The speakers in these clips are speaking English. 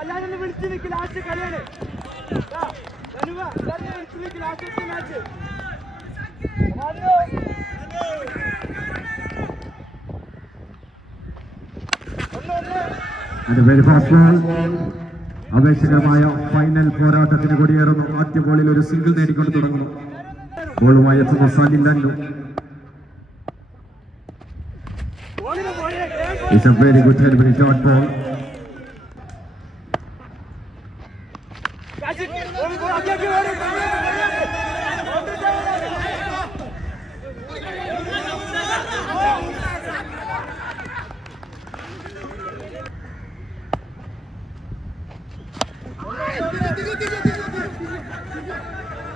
അല്ലാതെ വിളിച്ചു നിൽക്കും ലാസ്റ്റ് കളിയാണ്. ആവേശകരമായ ഫൈനൽ പോരാട്ടത്തിന് കൊടിയേറുന്നു. ആദ്യ ബോളിൽ ഒരു സിംഗിൾ നേടിക്കൊണ്ട് തുടങ്ങുന്നു. ബോളുമായി എത്തുന്നു Salil ലന്നു. It's a very good delivery, dot ball.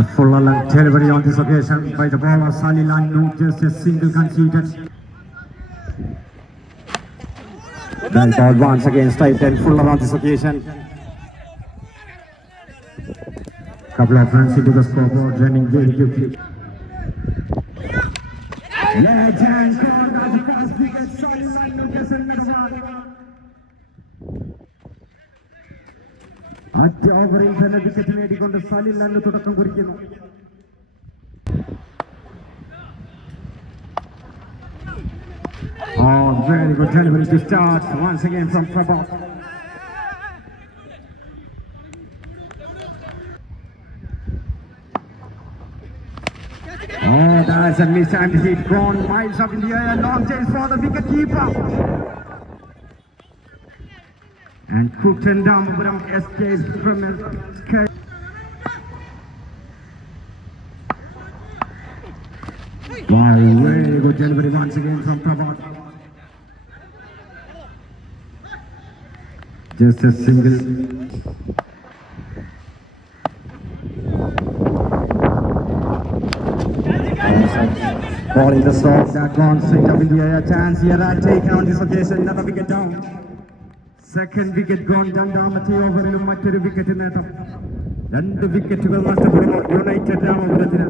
A full delivery on this occasion by the bowler Salil Lannu, just a single conceded. Well ball once again, straight and fuller on this occasion. Couple of runs into the scoreboard, running very quickly. Legend scored as the first wicket. Salil Lannu gets another one. ആദ്യ ഓവറിൽ തന്നെ wicket നേടിക്കൊണ്ട് Salil ലന്നു തുടക്കം കുറിക്കുന്നു. Oh, very good delivery to start once again from Prabhat. Oh, that's a mistimed hit, gone miles up in the air, long chase for the wicket keeper. And Cookton Damapuram escapes from his catch. Wow, very good delivery once again from Prabhat. Just a single. Ball in the slot, that gone straight up in the air. Chance here and taken on this occasion, another wicket down. Second wicket gone. രണ്ടാമത്തെ ഓവറിലും മറ്റൊരു wicket നേട്ടം. 2 വിക്കറ്റുകൾ നഷ്ടപ്പെടുന്നു United രാമപുരത്തിന്.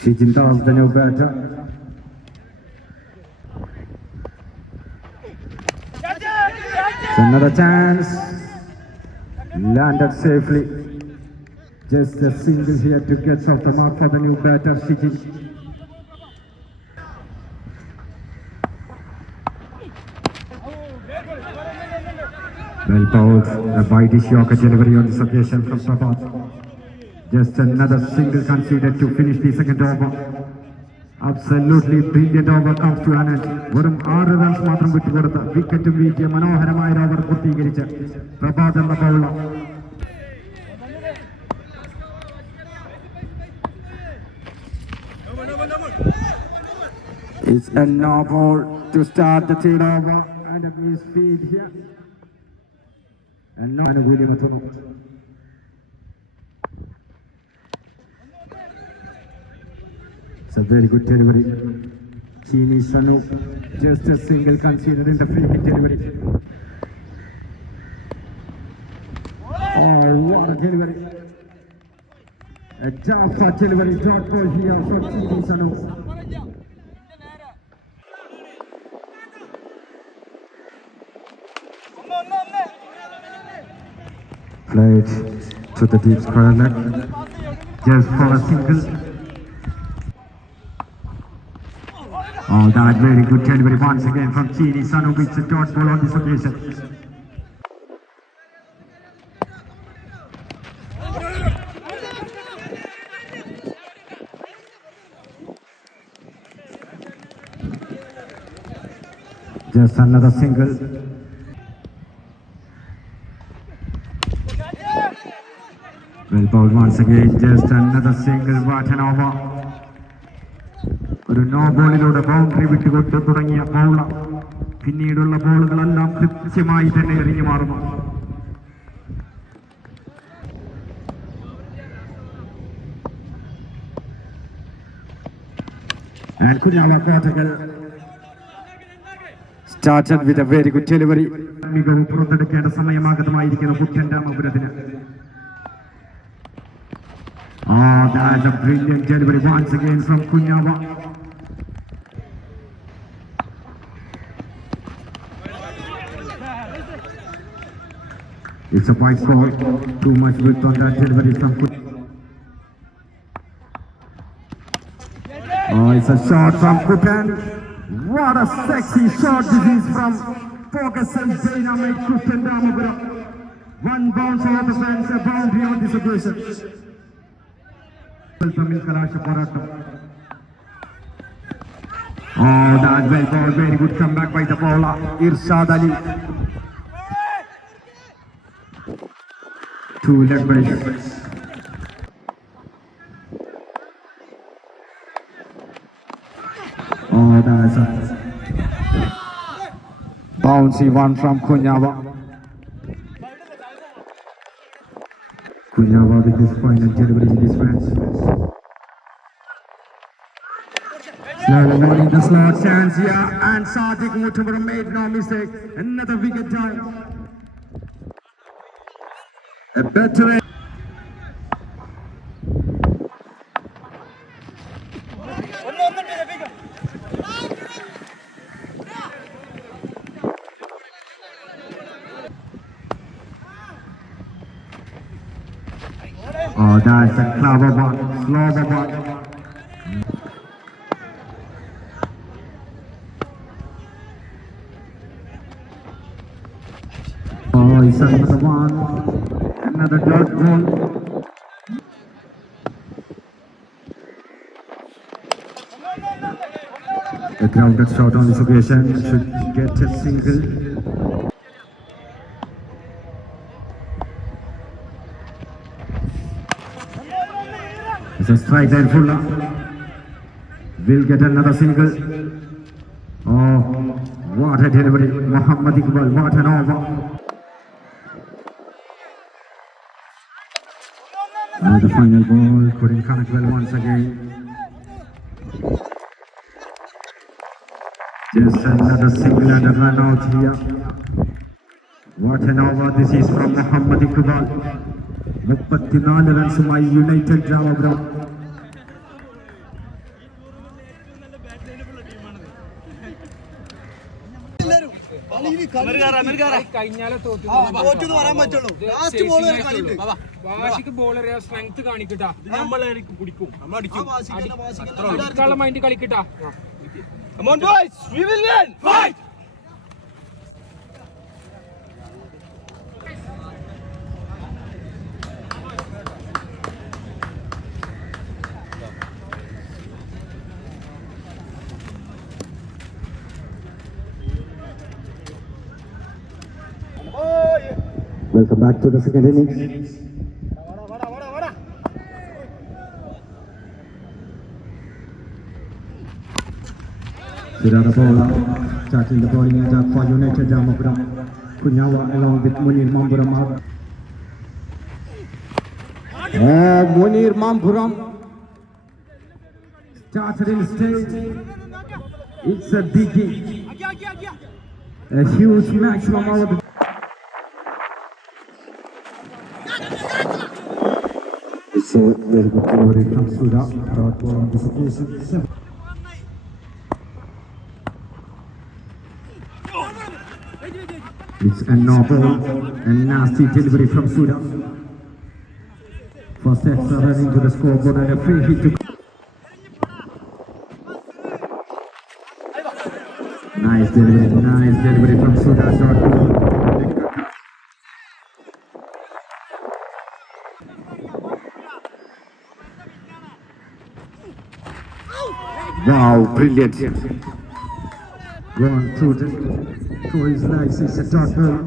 Shijin Dawes, the new batter. So another chance. Landed safely. Just a single here to get off the mark for the new batter, Shijin. Well bowled, a British Yorker delivery on this occasion from Prabhat. Just another single conceded to finish the second over. Absolutely brilliant over comes to an end. വെറും 6 runs മാത്രം വിട്ടുകൊടുത്ത് വിക്കറ്റും വീഴ്ത്തിയ മനോഹരമായ over പൂർത്തീകരിച്ച് പ്രഭാത് എന്ന bowler. It's a no ball to start the third over and a misfield here. And no അനുകൂല്യം എത്തുന്നു. It's a very good delivery. Chini Sanu, just a single conceded in the free hit delivery. Oh, what a delivery. A Jaffa delivery, dot ball here from Chini Sanu. Played to the deep square leg, just for a single. Oh, that very good delivery once again from Chini Sanu, which is a dot ball on this occasion. Just another single. Well bowled once again, just another single. What an over. ഒരു no ബോളിലൂടെ boundary വിട്ടുകൊണ്ട് തുടങ്ങിയ bowler പിന്നീടുള്ള ബോളുകളെല്ലാം കൃത്യമായി തന്നെ എറിഞ്ഞു മാറുന്നു. And Kunyava Kottagal started with a very good delivery. മികവ് പുറത്തെടുക്കേണ്ട സമയമാഗതമായിരിക്കുന്ന പുത്തൻ രാമപുരത്തിന്. That's a brilliant delivery once again from Kunyava. It's a wide score. Too much width on that delivery from Kunyava. It's a shot from Kutan. What a sexy shot this is from Ferguson Dynamite Kutan Ramapura. One bounce over the fence, a boundary on this occasion. Tamil Kalasha Paratam. That's well ball. Very good comeback by the bowler, Irshad Ali. Two leg breaks. That's a bouncy one from Kunyava. Kunyava with this final delivery in this match. Now in the slot chance here, and Sadiq Muthamura made no mistake. Another wicket down. A better. That's a clever one, slower one. It's another one, another dot ball. A grounded shot on this occasion should get a single. It's a strike and fuller. Will get another single. Oh, what a delivery. Muhammad Iqbal, what an over. The final ball couldn't connect well once again. Just another single and a run out here. What an over this is from Muhammad Iqbal. 34 റൺസുമായി united Ramapuram. വാശിക്ക് bowler strength കാണിക്കട്ടാ, പിടിക്കും mind കളിക്കട്ടാ. Come on boys, we will win. Fight. Welcome back to the second innings. Sirada bowler starting the bowling attack for United Ramapura. Kunyava along with Munir Mampuram. Munir Mampuram started in stage. It's a biggie. A huge maximum over the. It's a very good delivery from Suda. Third ball on this occasion. It's a no ball, a nasty delivery from Suda. First extra run into the scoreboard and a free hit to. Nice delivery from Suda. Short ball. Wow, brilliant. Gone through his legs. It's a dot ball.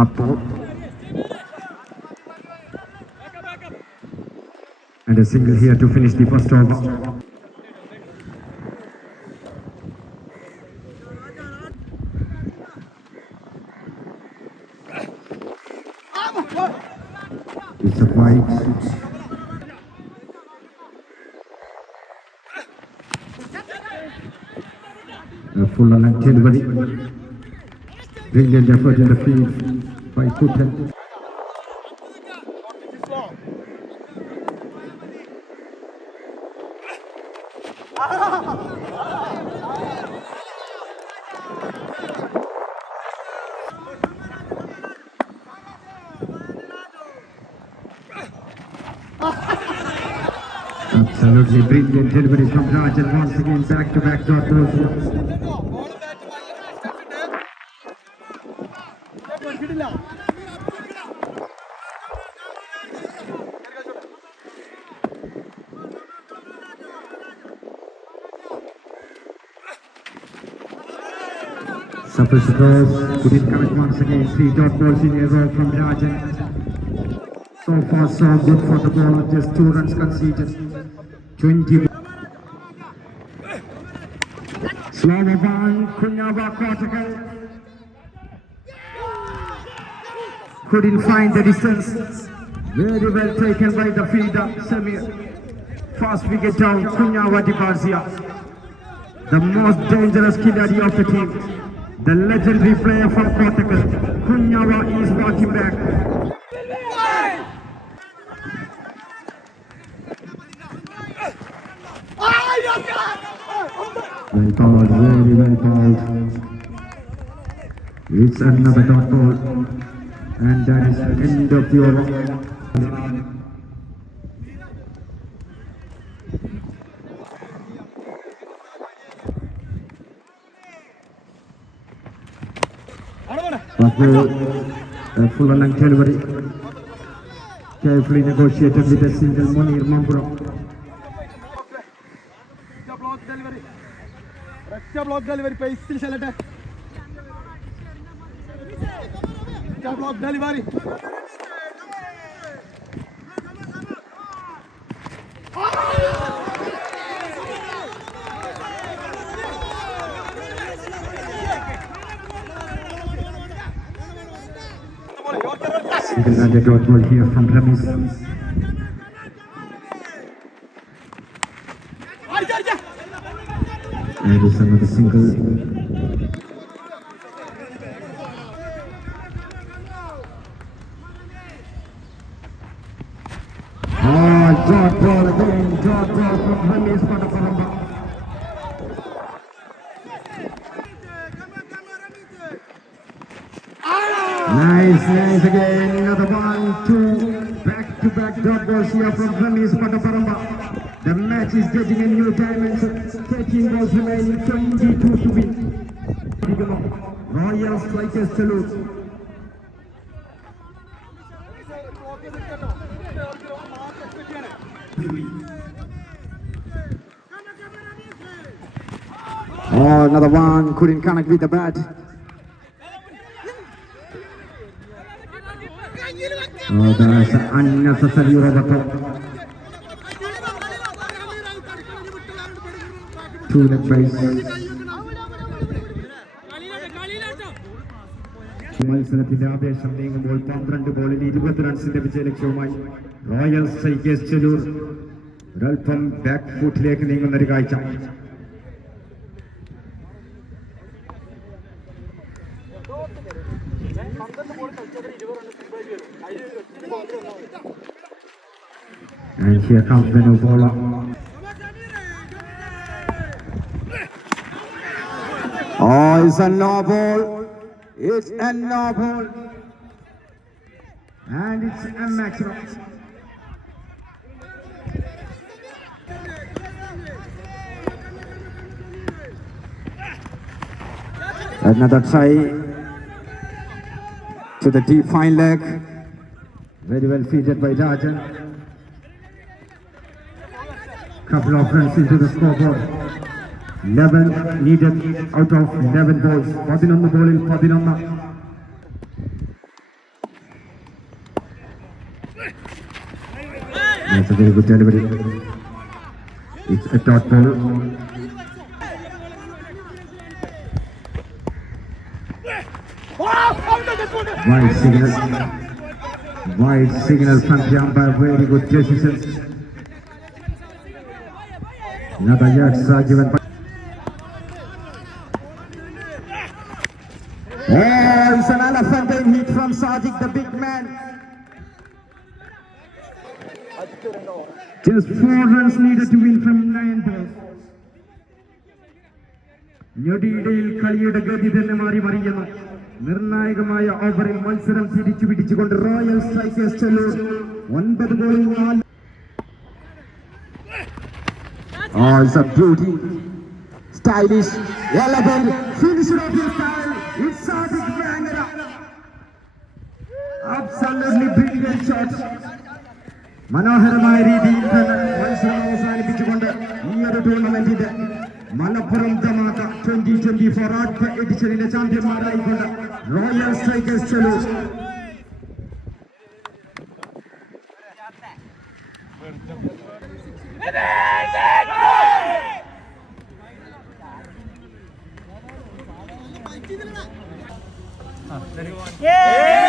Up ball. And a single here to finish the first over. It's a white. A full length delivery. Brilliant effort in the field by Putin. Absolutely brilliant delivery from Rajan once again, back-to-back dot balls. Suffers across, couldn't connect once again, 3 dot balls in a row from Rajan. So far so good for the bowler, just 2 runs conceded. 20. Slovavan, Kunyava Cortical. Couldn't find the distance. Very well taken by the fielder, Samir. Fast wicket down, Kunyava Dibarzia. The most dangerous killer of the team. The legendary player from Cortical. Kunyava is walking back. Well called, very well called. It's another dot ball. And that is the end of the over. A full length delivery. Carefully negotiated with a single Munir Mambro. block delivery pace block delivery Single dot ball here from Ramis. And it's another single. Dot ball again, dot ball from Ramis for the Paramba. Nice again, another 1, 2, back-to-back dot balls here from Ramis for the Paramba. The match is getting a new dimension. 13 balls remaining, 22 to win. Royal Strikers salute. Oh, another one, couldn't connect with the bat. Oh, that's an unnecessary overthrow. 2 leg base. മത്സരത്തിന്റെ ആവേശം നീങ്ങുമ്പോൾ 12 ബോളിൽ 20 റൺസിന്റെ വിജയലക്ഷ്യവുമായി royal strikers Chelur ഒരൽപ്പം back ഫുട്ടിലേക്ക് നീങ്ങുന്ന ഒരു കാഴ്ച. And here comes the new bowler. Oh, it's a no ball. It's a no ball. And it's a maximum. Another try to the deep fine leg. Very well fielded by Rajan. Couple of runs into the scoreboard. 11 needed out of 11 balls. 11 bowling, 11. That's a very good delivery. It's a dot ball. Wide signal. Wide signal from the umpire, very good decision. Another yard given by. Oh, it's an elephant hit from Sadiq, the big man. Just 4 runs needed to win from 9 balls. ഞൊടിയിടയിൽ കളിയുടെ ഗതി തന്നെ മാറി മറിയുന്നു. നിർണായകമായ ഓവറിൽ മത്സരം തിരിച്ചു പിടിച്ചുകൊണ്ട് റോയൽ സ്ട്രൈക്കേഴ്സ് ചെല്ലൂർ 9 ഗോളിൽ 4. Oh, it's a beauty. Stylish, elegant, finished off in style. It's Sadiq Vangara. Absolutely brilliant shot. മനോഹരമായ രീതിയിൽ തന്നെ മത്സരം അവസാനിപ്പിച്ചുകൊണ്ട് ഈ ഒരു ടൂർണമെന്റിന്റെ മലപ്പുറം ധമാക 2024 ആദ്യ എഡിഷനിലെ ചാമ്പ്യന്മാരായിക്കൊണ്ട് റോയൽ സ്ട്രൈക്കേഴ്സ് ചെല്ലൂർ. Yeah!